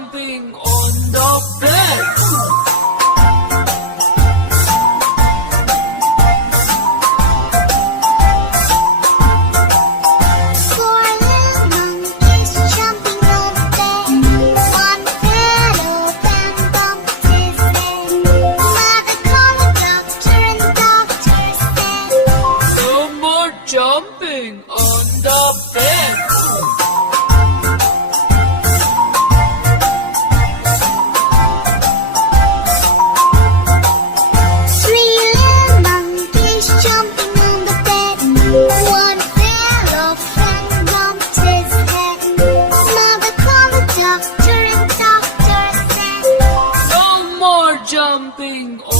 jumping on the bed. Four little monkeys jumping on the bed. One fell off and bumped his head. Mother called the doctor and the doctor said, No more jumping on the bed. three little monkeys jumping on the bed. One fell off and bumped his head. Mother called the doctor and the doctor said, No more jumping on